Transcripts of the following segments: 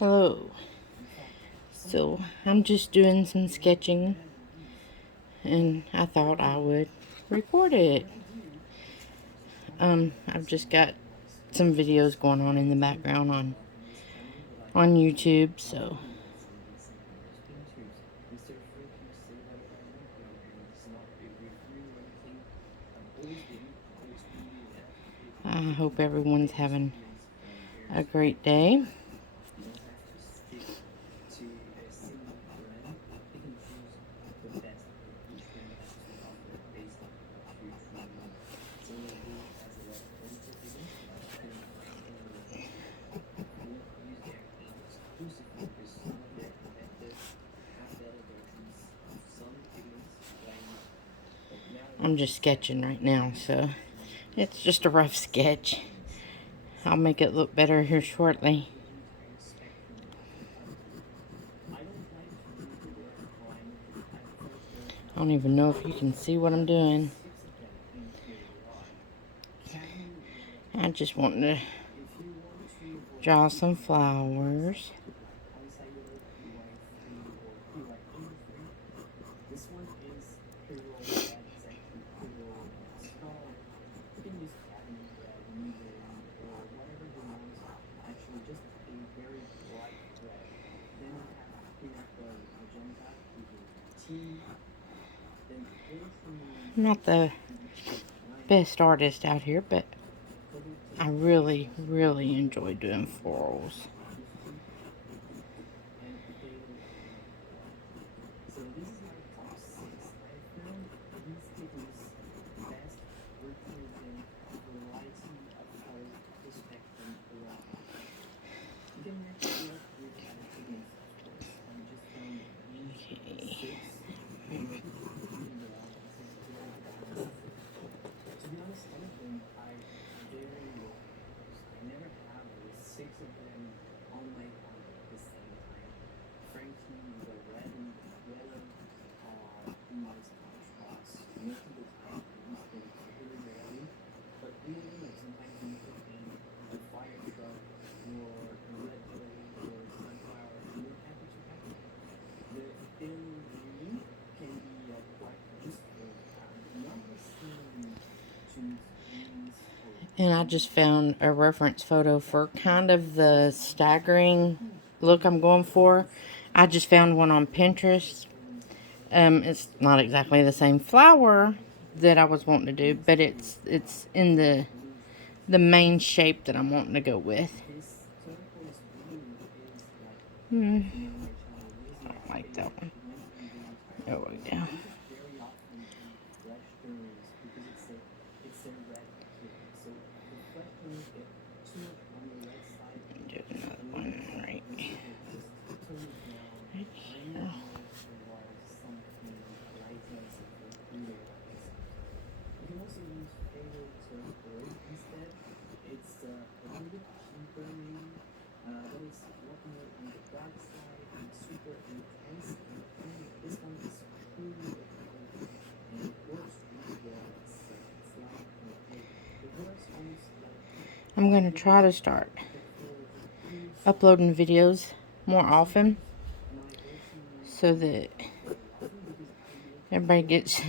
Hello. So I'm just doing some sketching and I thought I would record it. I've just got some videos going on in the background on YouTube, so I hope everyone's having a great day. I'm just sketching right now, so it's just a rough sketch. I'll make it look better here shortly. I don't even know if you can see what I'm doing. I just want to draw some flowers. I'm not the best artist out here, but I really, really enjoy doing florals. And I just found a reference photo for kind of the staggering look I'm going for. I just found one on Pinterest. It's not exactly the same flower that I was wanting to do, but it's in the main shape that I'm wanting to go with. I don't like that one. There we go. Do another one right here. I'm going to try to start uploading videos more often so that everybody gets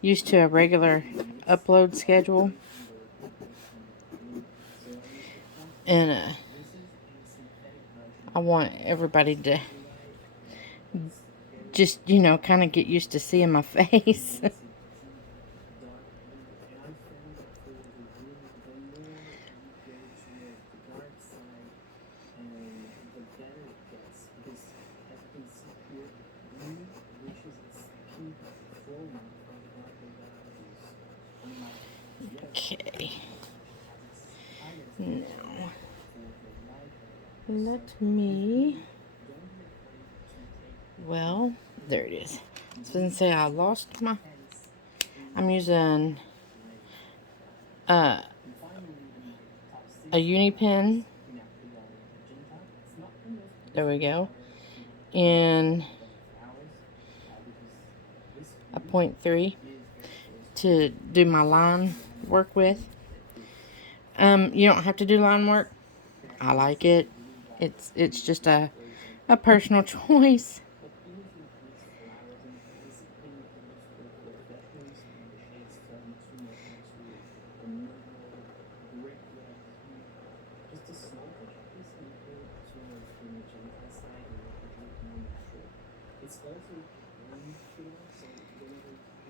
used to a regular upload schedule. And I want everybody to just, kind of get used to seeing my face. Okay. Now, let me... Well, there it is. I was going to say I lost my... I'm using a uni pen. There we go. And a 0.3 to do my line work with. You don't have to do line work. I like it. It's just a personal choice.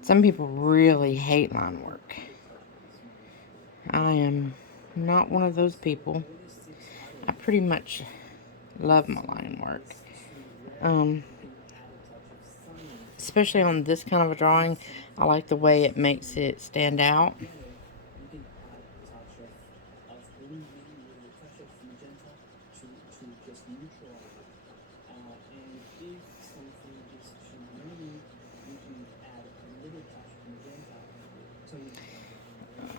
Some people really hate line work. I am not one of those people. I pretty much love my line work. Especially on this kind of a drawing, I like the way it makes it stand out.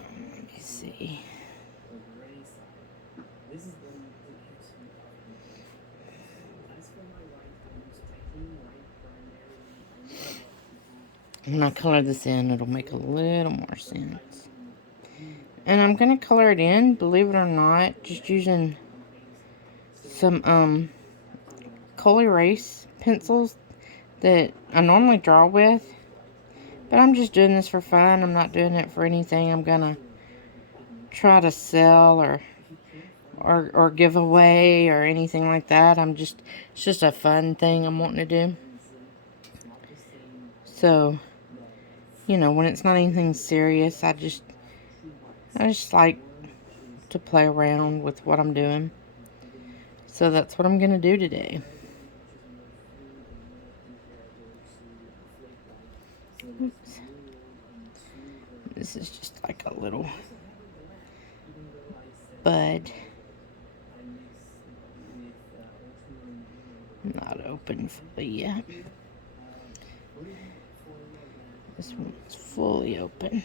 Let me see. When I color this in, it'll make a little more sense. And I'm going to color it in, believe it or not, just using some Kohl Erase pencils that I normally draw with. But I'm just doing this for fun. I'm not doing it for anything I'm going to try to sell or give away or anything like that. It's just a fun thing I'm wanting to do. So, you know, when it's not anything serious, I just like to play around with what I'm doing. So that's what I'm going to do today. Oops. This is just like a little bud. Not open fully yet. This one's fully open.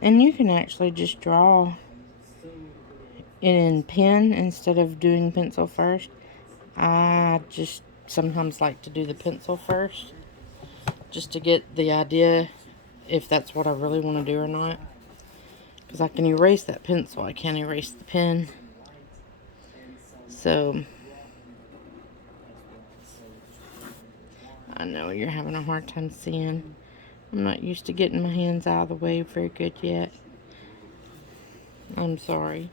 And you can actually just draw it in pen instead of doing pencil first. I just sometimes like to do the pencil first, just to get the idea if that's what I really want to do or not. Because I can erase that pencil, I can't erase the pen. So, I know you're having a hard time seeing. I'm not used to getting my hands out of the way very good yet. I'm sorry.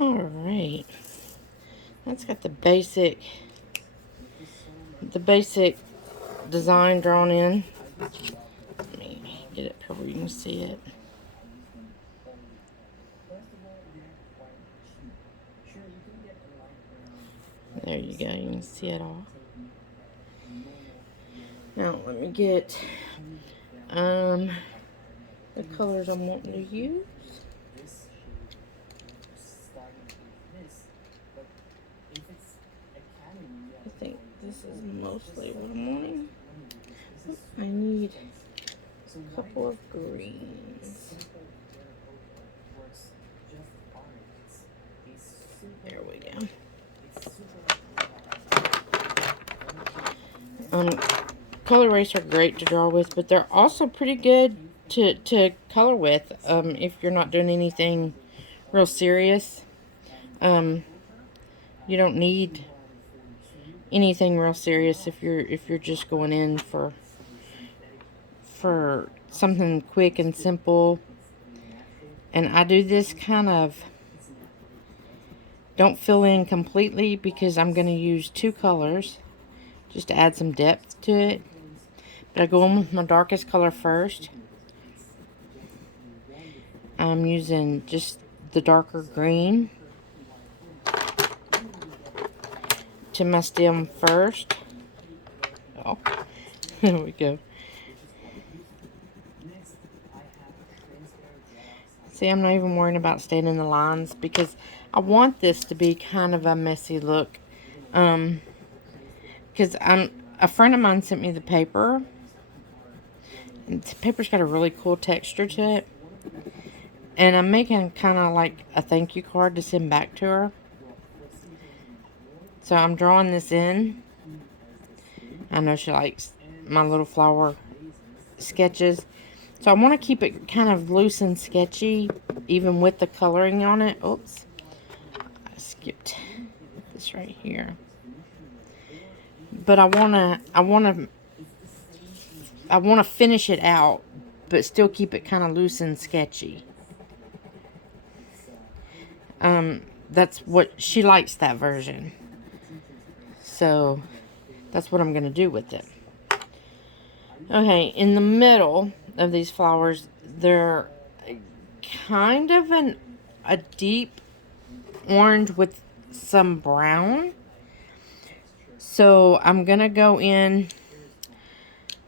Alright. That's got the basic design drawn in. Let me get it where you can see it. There you go, you can see it all. Now let me get the colors I'm wanting to use. I think this is mostly what I'm wanting. I need a couple of greens. There we go. Kohl Erase are great to draw with, but they're also pretty good to color with if you're not doing anything real serious. You don't need anything real serious if you're just going in for something quick and simple. And I do this kind of, don't fill in completely because I'm going to use two colors just to add some depth to it. I go in with my darkest color first. I'm using just the darker green to my stem first. Oh, there we go. See, I'm not even worrying about staying in the lines because I want this to be kind of a messy look. Because a friend of mine sent me the paper. And the paper's got a really cool texture to it. And I'm making kind of like a thank you card to send back to her. So I'm drawing this in. I know she likes my little flower sketches. So I want to keep it kind of loose and sketchy, even with the coloring on it. Oops. I skipped this right here. But I want to finish it out, but still keep it kind of loose and sketchy. That's what she likes, that version. So that's what I'm going to do with it. Okay, in the middle of these flowers, they're kind of a deep orange with some brown. So I'm going to go in,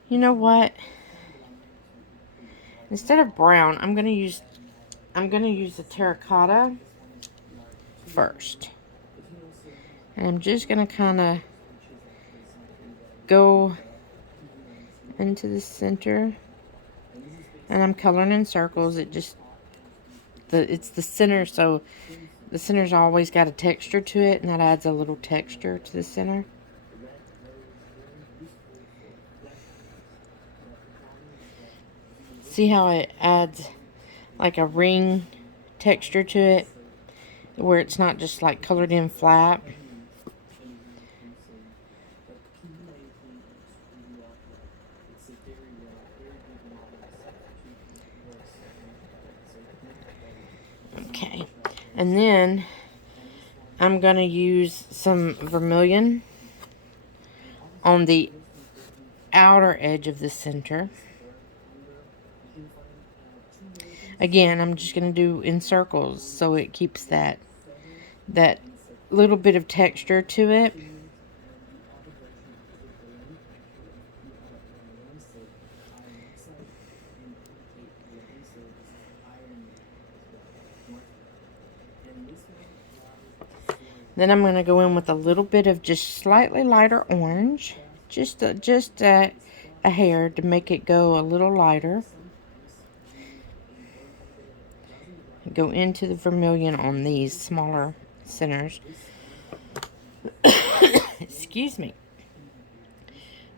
you know what? Instead of brown, I'm going to use the terracotta first. And I'm just going to kind of go into the center. And I'm coloring in circles. It's the center, so the center's always got a texture to it, and that adds a little texture to the center. See how it adds like a ring texture to it, where it's not just like colored in flat. Okay, and then I'm going to use some vermilion on the outer edge of the center. Again, I'm just going to do in circles so it keeps that little bit of texture to it. Then I'm going to go in with a little bit of just slightly lighter orange. Just a hair to make it go a little lighter. Go into the vermilion on these smaller centers. Excuse me.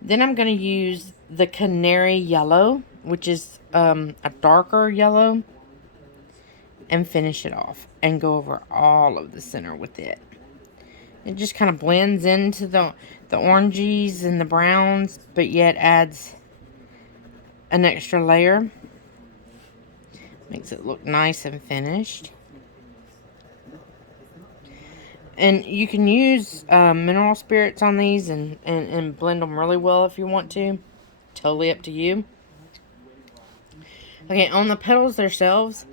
Then I'm going to use the canary yellow, which is a darker yellow, and finish it off and go over all of the center with it. It just kind of blends into the oranges and the browns, but yet adds an extra layer. Makes it look nice and finished. And you can use mineral spirits on these and blend them really well if you want to. Totally up to you. Okay, on the petals themselves,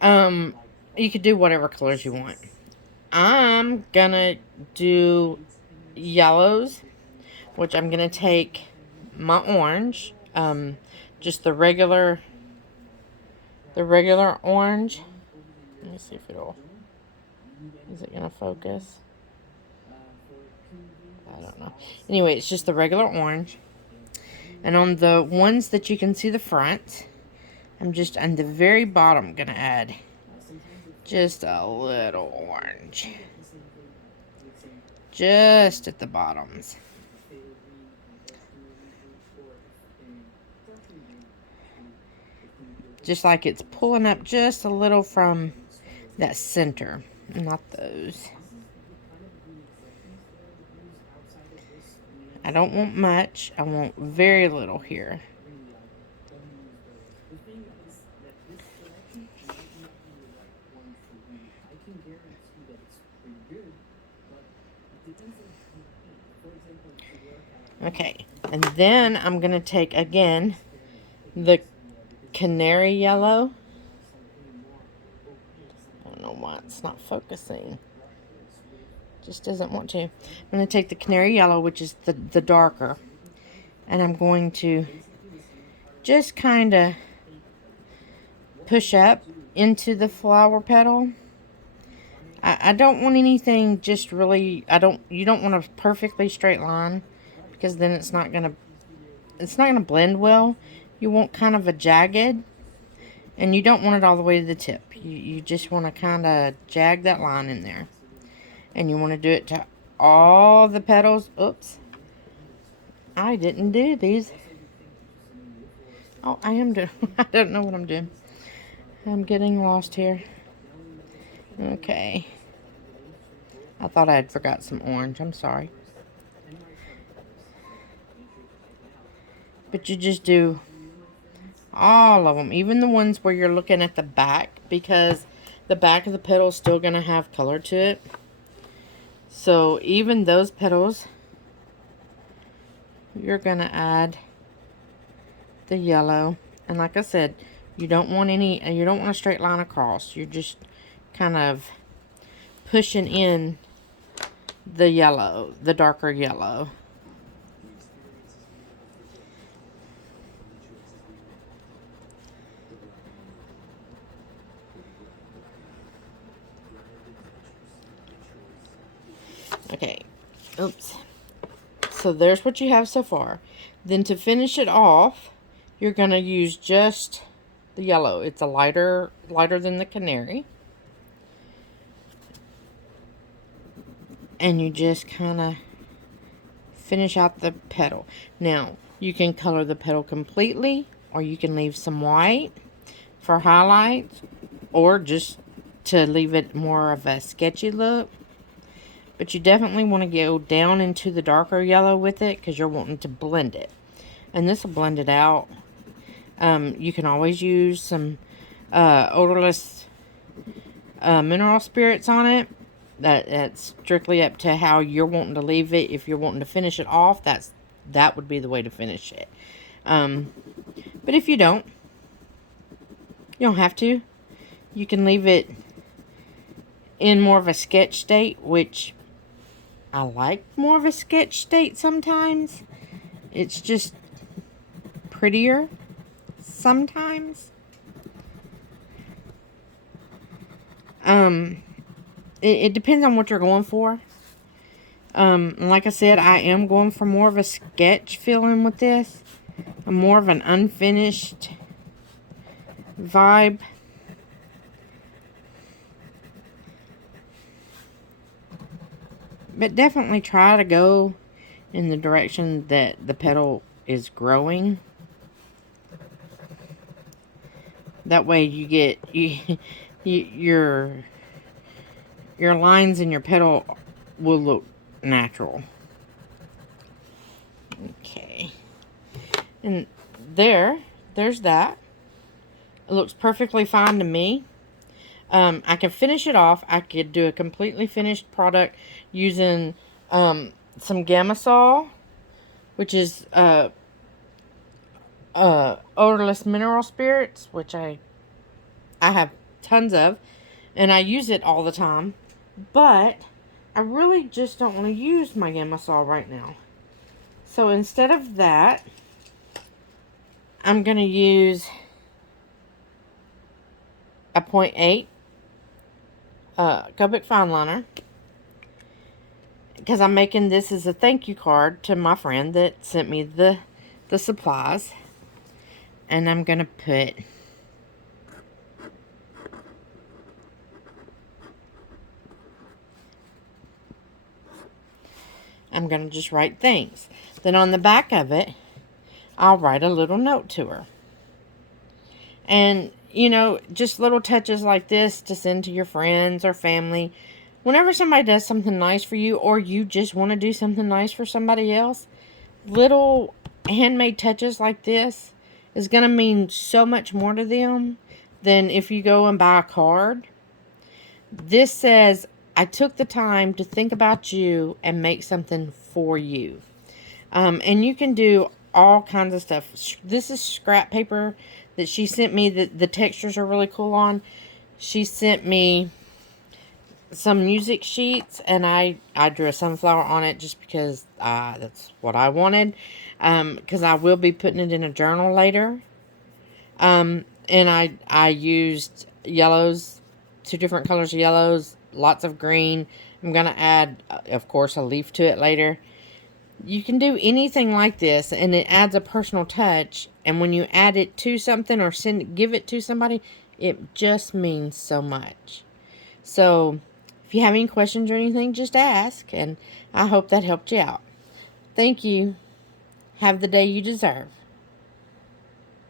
you could do whatever colors you want. I'm gonna do yellows, which I'm gonna take my orange, just the regular orange. Let me see if is it gonna focus? I don't know. Anyway, it's just the regular orange. And on the ones that you can see the front, I'm just on the very bottom gonna add just a little orange. Just at the bottoms. Just like it's pulling up just a little from that center. Not those. I don't want much. I want very little here. Okay, And then I'm going to take, again, the canary yellow. I don't know why it's not focusing. Just doesn't want to. I'm going to take the canary yellow, which is the darker. And I'm going to just kind of push up into the flower petal. I don't want anything just really, you don't want a perfectly straight line, because then it's not gonna blend well. You want kind of a jagged, and you don't want it all the way to the tip. You just want to kind of jag that line in there. And you want to do it to all the petals. Oops. I didn't do these. Oh, I am doing, I don't know what I'm doing. I'm getting lost here. Okay. I thought I had forgot some orange. I'm sorry. But you just do all of them. Even the ones where you're looking at the back. Because the back of the petal is still going to have color to it. So even those petals, you're going to add the yellow. And like I said, you don't want a straight line across. You're just kind of pushing in the yellow, the darker yellow. Okay, oops. So there's what you have so far. Then to finish it off, you're going to use just the yellow. It's a lighter than the canary. And you just kind of finish out the petal. Now, you can color the petal completely, or you can leave some white for highlights, or just to leave it more of a sketchy look. But you definitely want to go down into the darker yellow with it, because you're wanting to blend it. And this will blend it out. You can always use some odorless mineral spirits on it. That's strictly up to how you're wanting to leave it. If you're wanting to finish it off, that would be the way to finish it. But if you don't have to. You can leave it in more of a sketch state, which I like more of a sketch state sometimes. It's just prettier sometimes. It depends on what you're going for. Like I said, I am going for more of a sketch feeling with this. More of an unfinished vibe. But definitely try to go in the direction that the petal is growing. That way you get your lines in your petal will look natural. Okay. And there's that. It looks perfectly fine to me. I can finish it off. I could do a completely finished product using some Gamasol, which is odorless mineral spirits, which I have tons of, and I use it all the time. But I really just don't want to use my Gamasol right now. So instead of that, I'm going to use a 0.8 Copic fine liner, because I'm making this as a thank you card to my friend that sent me the supplies. And I'm going to put I'm going to just write thanks. Then on the back of it, I'll write a little note to her. And, you know, just little touches like this to send to your friends or family. Whenever somebody does something nice for you, or you just want to do something nice for somebody else, little handmade touches like this is going to mean so much more to them than if you go and buy a card. This says, I took the time to think about you and make something for you. And you can do all kinds of stuff. This is scrap paper that she sent me that the textures are really cool on. She sent me some music sheets, and I drew a sunflower on it just because that's what I wanted. Because I will be putting it in a journal later. And I used yellows, 2 different colors of yellows, lots of green. I'm going to add, of course, a leaf to it later. You can do anything like this, and it adds a personal touch. And when you add it to something or give it to somebody, it just means so much. So, if you have any questions or anything, just ask, and I hope that helped you out. Thank you. Have the day you deserve.